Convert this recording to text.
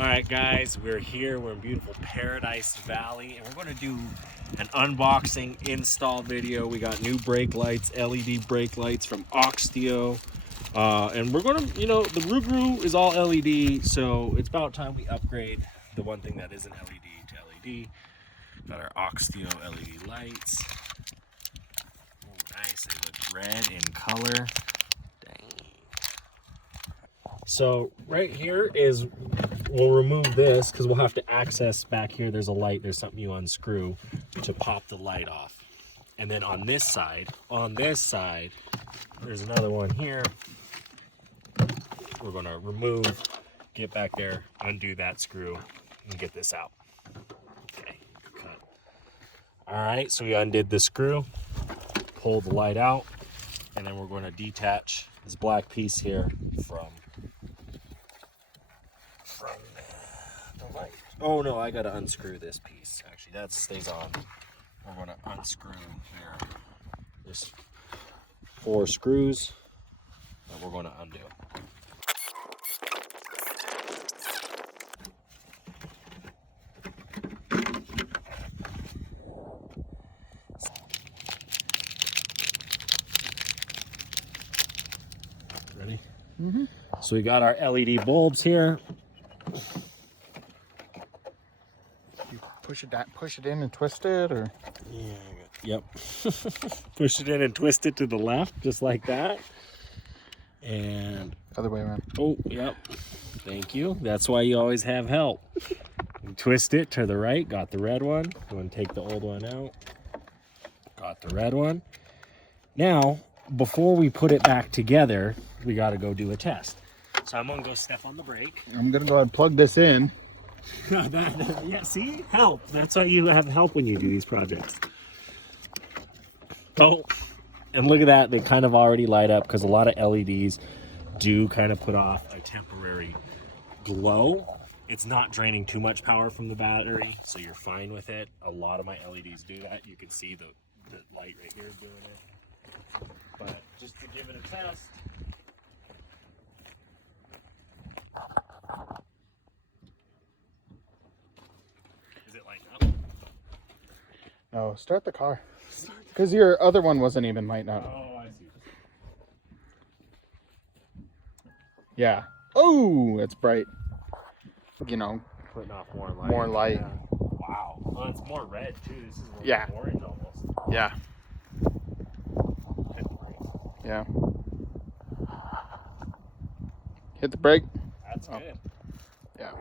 All right, guys, we're here. We're in beautiful Paradise Valley, and we're going to do an unboxing install video. We got new brake lights, LED brake lights from AUXITO. And we're going to, the Ru is all LED, so it's about time we upgrade the one thing that isn't LED to LED. Got our AUXITO LED lights. Oh, nice. They look red in color. Dang. So right here is, we'll remove this because we'll have to access back here. There's a light. There's something you unscrew to pop the light off. And then on this side, there's another one here. We're going to remove, get back there, undo that screw, and get this out. Okay, cut. All right, so we undid the screw, pulled the light out, and then we're going to detach this black piece here from the light. Oh no, I got to unscrew this piece. Actually, that stays on. We're going to unscrew here. There's 4 screws that we're going to undo. Ready? Mm-hmm. So we got our LED bulbs here. You push it in and twist it, or? Yeah. Yep. Push it in and twist it to the left, just like that. And Other way around. oh, yep. Thank you. That's why you always have help. You twist it to the right. Got the red one. You want to take the old one out. Got the red one. Now, before we put it back together, we got to go do a test. So I'm going to go step on the brake. I'm going to go ahead and plug this in. Yeah, see? Help. That's why you have help when you do these projects. Oh, and look at that. They kind of already light up because a lot of LEDs do kind of put off a temporary glow. It's not draining too much power from the battery, so you're fine with it. A lot of my LEDs do that. You can see the light right here doing it. But just to give it a test. Is it lighting up? No, start the car. Because your other one wasn't even lighting up. Oh, I see. Yeah. Oh, it's bright. Putting off more light. More light. Yeah. Wow. Well, it's more red too. This is a little orange almost. Yeah. Yeah. Hit the brake. That's good. Yeah.